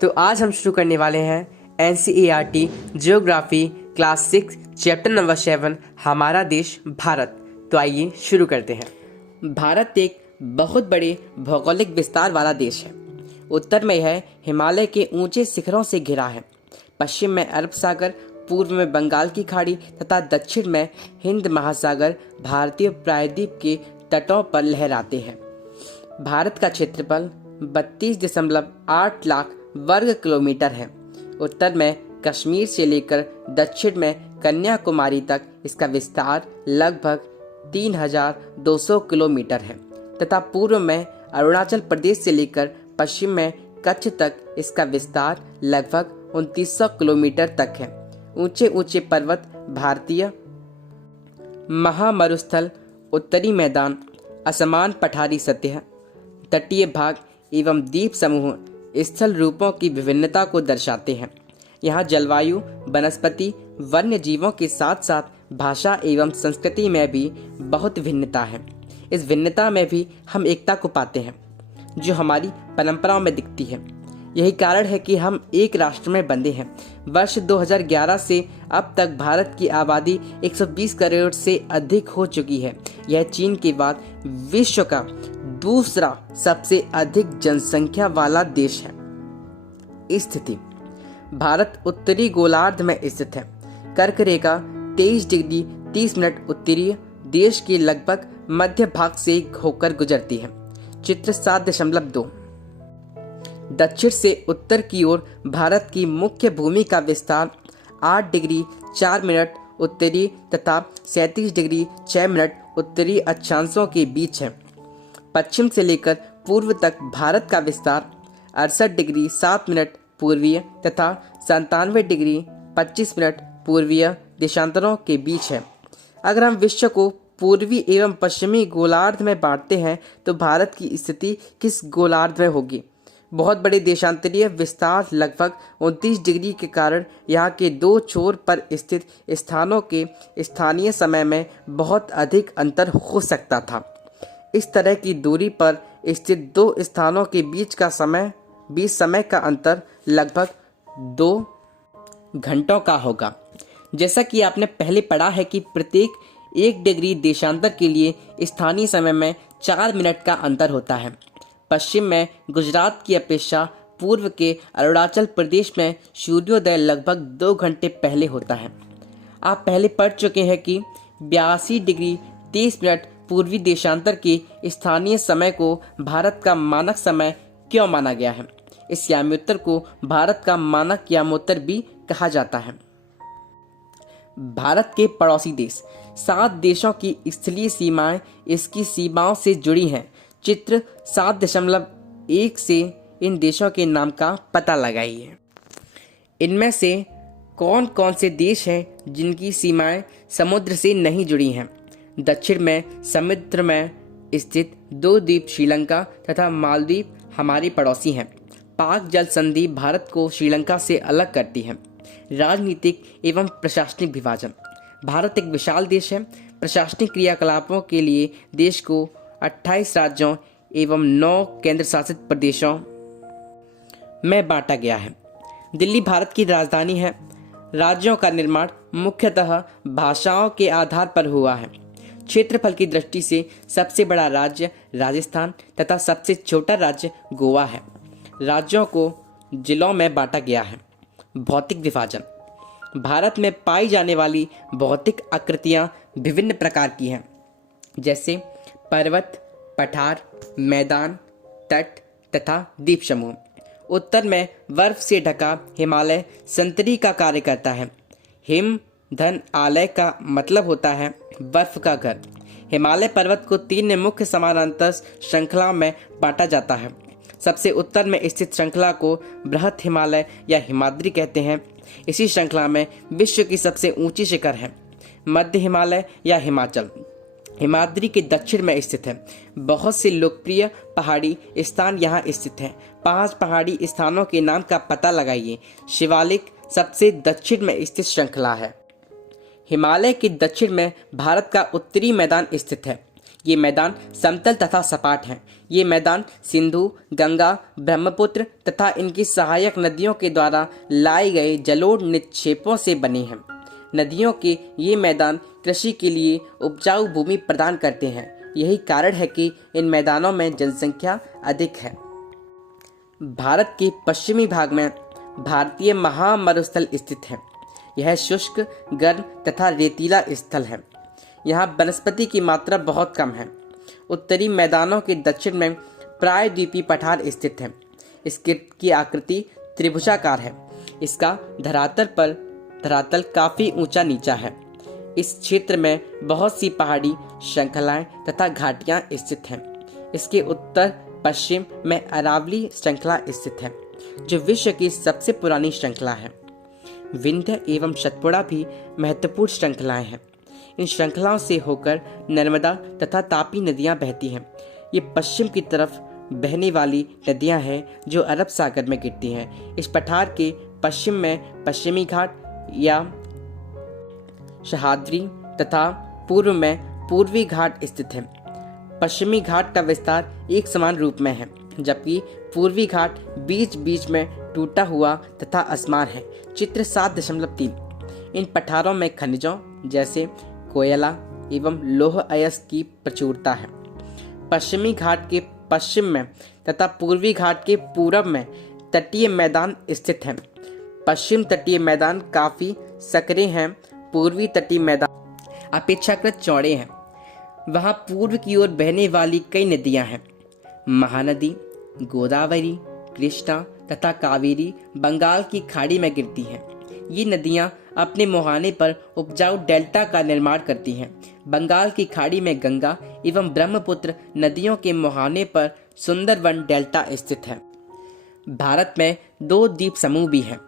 तो आज हम शुरू करने वाले हैं NCERT geography class 6 chapter number 7 हमारा देश भारत। तो आइए शुरू करते हैं। भारत एक बहुत बड़े भौगोलिक विस्तार वाला देश है। उत्तर में यह हिमालय के ऊंचे शिखरों से घिरा है, पश्चिम में अरब सागर, पूर्व में बंगाल की खाड़ी तथा दक्षिण में हिंद महासागर भारतीय प्रायद्वीप के तटों पर लहराते हैं। भारत का क्षेत्रफल 32.8 लाख वर्ग किलोमीटर है। उत्तर में कश्मीर से लेकर दक्षिण में कन्याकुमारी तक इसका विस्तार लगभग 3200 किलोमीटर है तथा पूर्व में अरुणाचल प्रदेश से लेकर पश्चिम में कच्छ तक इसका विस्तार लगभग 2900 किलोमीटर तक है। ऊंचे ऊंचे पर्वत, भारतीय महामरुस्थल, उत्तरी मैदान, असमान पठारी सतह, तटीय भाग एवं द्वीप समूह स्थल रूपों की विभिन्नता को दर्शाते हैं। यहाँ जलवायु, वनस्पति, वन्य जीवों के साथ साथ भाषा एवं संस्कृति में भी बहुत भिन्नता है। इस भिन्नता में भी हम एकता को पाते हैं जो हमारी परंपराओं में दिखती है। यही कारण है कि हम एक राष्ट्र में बंधे हैं। वर्ष 2011 से अब तक भारत की आबादी 120 करोड़ से अधिक हो चुकी है। यह चीन के बाद विश्व का दूसरा सबसे अधिक जनसंख्या वाला देश है। स्थिति: भारत उत्तरी गोलार्ध में स्थित है। कर्क रेखा 23 डिग्री 30 मिनट उत्तरीय देश के लगभग मध्य भाग से होकर गुजरती है। चित्र 7.2। दक्षिण से उत्तर की ओर भारत की मुख्य भूमि का विस्तार 8 डिग्री 4 मिनट उत्तरी तथा 37 डिग्री 6 मिनट उत्तरी अक्षांशों के बीच है। पश्चिम से लेकर पूर्व तक भारत का विस्तार 68 डिग्री 7 मिनट पूर्वीय तथा 97 डिग्री 25 मिनट पूर्वीय देशांतरों के बीच है। अगर हम विश्व को पूर्वी एवं पश्चिमी गोलार्ध में बांटते हैं तो भारत की स्थिति किस गोलार्ध में होगी? बहुत बड़े देशांतरीय विस्तार लगभग 29 डिग्री के कारण यहाँ के दो छोर पर स्थित स्थानों के स्थानीय समय में बहुत अधिक अंतर हो सकता था। इस तरह की दूरी पर स्थित दो स्थानों के बीच समय का अंतर लगभग 2 घंटों का होगा। जैसा कि आपने पहले पढ़ा है कि प्रत्येक 1 डिग्री देशांतर के लिए स्थानीय समय में 4 मिनट का अंतर होता है। पश्चिम में गुजरात की अपेक्षा पूर्व के अरुणाचल प्रदेश में सूर्योदय लगभग 2 घंटे पहले होता है। आप पहले पढ़ चुके हैं कि 82 डिग्री 30 मिनट पूर्वी देशांतर के स्थानीय समय को भारत का मानक समय क्यों माना गया है। इस याम्योत्तर को भारत का मानक यामोत्तर भी कहा जाता है। भारत के पड़ोसी देश: 7 देशों की स्थलीय सीमाएं इसकी सीमाओं से जुड़ी हैं। चित्र 7.1 से इन देशों के नाम का पता लगाइए। इनमें से कौन कौन से देश हैं जिनकी सीमाएं समुद्र से नहीं जुड़ी हैं? दक्षिण में समुद्र में स्थित 2 द्वीप श्रीलंका तथा मालदीव हमारे पड़ोसी हैं। पाक जल संधि भारत को श्रीलंका से अलग करती है। राजनीतिक एवं प्रशासनिक विभाजन: भारत एक विशाल देश है। प्रशासनिक क्रियाकलापों के लिए देश को 28 राज्यों एवं 9 केंद्र शासित प्रदेशों में बांटा गया है। दिल्ली भारत की राजधानी है। राज्यों का निर्माण मुख्यतः भाषाओं के आधार पर हुआ है। क्षेत्रफल की दृष्टि से सबसे बड़ा राज्य राजस्थान तथा सबसे छोटा राज्य गोवा है। राज्यों को जिलों में बांटा गया है। भौतिक विभाजन: भारत में पाई जाने वाली भौतिक आकृतियां विभिन्न प्रकार की हैं, जैसे पर्वत, पठार, मैदान, तट तथा द्वीप समूह। उत्तर में बर्फ से ढका हिमालय संतरी का कार्य करता है। हिम धन आलय का मतलब होता है बर्फ का घर। हिमालय पर्वत को 3 मुख्य समानांतर श्रृंखलाओं में बांटा जाता है। सबसे उत्तर में स्थित श्रृंखला को बृहत हिमालय या हिमाद्री कहते हैं। इसी श्रृंखला में विश्व की सबसे ऊंची शिखर है मध्य हिमालय या हिमाचल। हिमाद्री के दक्षिण में स्थित है। बहुत से लोकप्रिय पहाड़ी स्थान यहाँ स्थित हैं। 5 पहाड़ी स्थानों के नाम का पता लगाइए। शिवालिक सबसे दक्षिण में स्थित श्रृंखला है। हिमालय के दक्षिण में भारत का उत्तरी मैदान स्थित है। ये मैदान समतल तथा सपाट हैं। ये मैदान सिंधु, गंगा, ब्रह्मपुत्र तथा इनकी सहायक नदियों के द्वारा लाए गए जलोढ़ निक्षेपों से बने हैं। नदियों के ये मैदान कृषि के लिए उपजाऊ भूमि प्रदान करते हैं। यही कारण है कि इन मैदानों में जनसंख्या अधिक है। भारत के पश्चिमी भाग में भारतीय महामरुस्थल स्थित है। यह शुष्क, गर्म तथा रेतीला स्थल है। यहाँ वनस्पति की मात्रा बहुत कम है। उत्तरी मैदानों के दक्षिण में प्रायद्वीपीय पठार स्थित है। इसकी आकृति त्रिभुजाकार है। इसका धरातल काफ़ी ऊंचा नीचा है। इस क्षेत्र में बहुत सी पहाड़ी श्रृंखलाएं तथा घाटियां स्थित हैं। इसके उत्तर पश्चिम में अरावली श्रृंखला स्थित है, जो विश्व की सबसे पुरानी श्रृंखला है। विंध्य एवं सतपुड़ा भी महत्वपूर्ण श्रृंखलाएं हैं। इन श्रृंखलाओं से होकर नर्मदा तथा तापी नदियां बहती हैं। ये पश्चिम की तरफ बहने वाली नदियां हैं जो अरब सागर में गिरती हैं। इस पठार के पश्चिम में पश्चिमी घाट या सह्याद्री तथा पूर्व में पूर्वी घाट स्थित है। पश्चिमी घाट का विस्तार एक समान रूप में है, जबकि पूर्वी घाट बीच बीच में टूटा हुआ तथा असमान है। चित्र 7.3। इन पठारों में खनिजों जैसे कोयला एवं लौह अयस्क की प्रचुरता है। पश्चिमी घाट के पश्चिम में तथा पूर्वी घाट के पूरब में तटीय मैदान स्थित हैं। पश्चिम तटीय मैदान काफ़ी संकरे हैं। पूर्वी तटीय मैदान अपेक्षाकृत चौड़े हैं। वहाँ पूर्व की ओर बहने वाली कई नदियाँ हैं। महानदी, गोदावरी, कृष्णा तथा कावेरी बंगाल की खाड़ी में गिरती हैं। ये नदियाँ अपने मुहाने पर उपजाऊ डेल्टा का निर्माण करती हैं। बंगाल की खाड़ी में गंगा एवं ब्रह्मपुत्र नदियों के मुहाने पर सुंदरवन डेल्टा स्थित है। भारत में 2 द्वीप समूह भी हैं।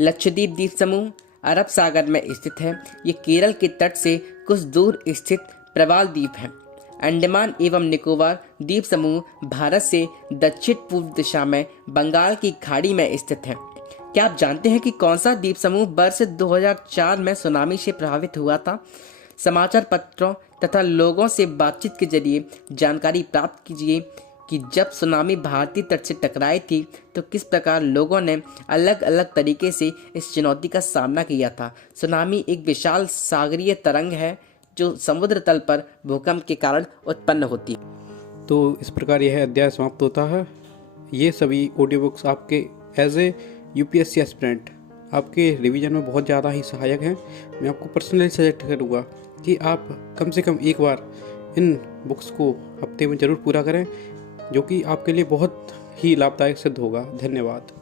लक्षद्वीप द्वीप समूह अरब सागर में स्थित है। ये केरल के तट से कुछ दूर स्थित प्रवाल द्वीप है। अंडमान एवं निकोबार द्वीप समूह भारत से दक्षिण पूर्व दिशा में बंगाल की खाड़ी में स्थित है। क्या आप जानते हैं कि कौन सा द्वीप समूह वर्ष 2004 में सुनामी से प्रभावित हुआ था? समाचार पत्रों तथा लोगों से बातचीत के जरिए जानकारी प्राप्त कीजिए कि जब सुनामी भारतीय तट से टकराई थी तो किस प्रकार लोगों ने अलग अलग तरीके से इस चुनौती का सामना किया था। सुनामी एक विशाल सागरीय तरंग है जो समुद्र तल पर भूकंप के कारण उत्पन्न होती है। तो इस प्रकार यह अध्याय समाप्त होता है। ये सभी ऑडियो बुक्स आपके एज ए यूपीएससी एस्पिरेंट आपके रिवीजन में बहुत ज़्यादा ही सहायक हैं। मैं आपको पर्सनली सजेस्ट करूँगा कि आप कम से कम एक बार इन बुक्स को हफ्ते में ज़रूर पूरा करें, जो कि आपके लिए बहुत ही लाभदायक सिद्ध होगा। धन्यवाद।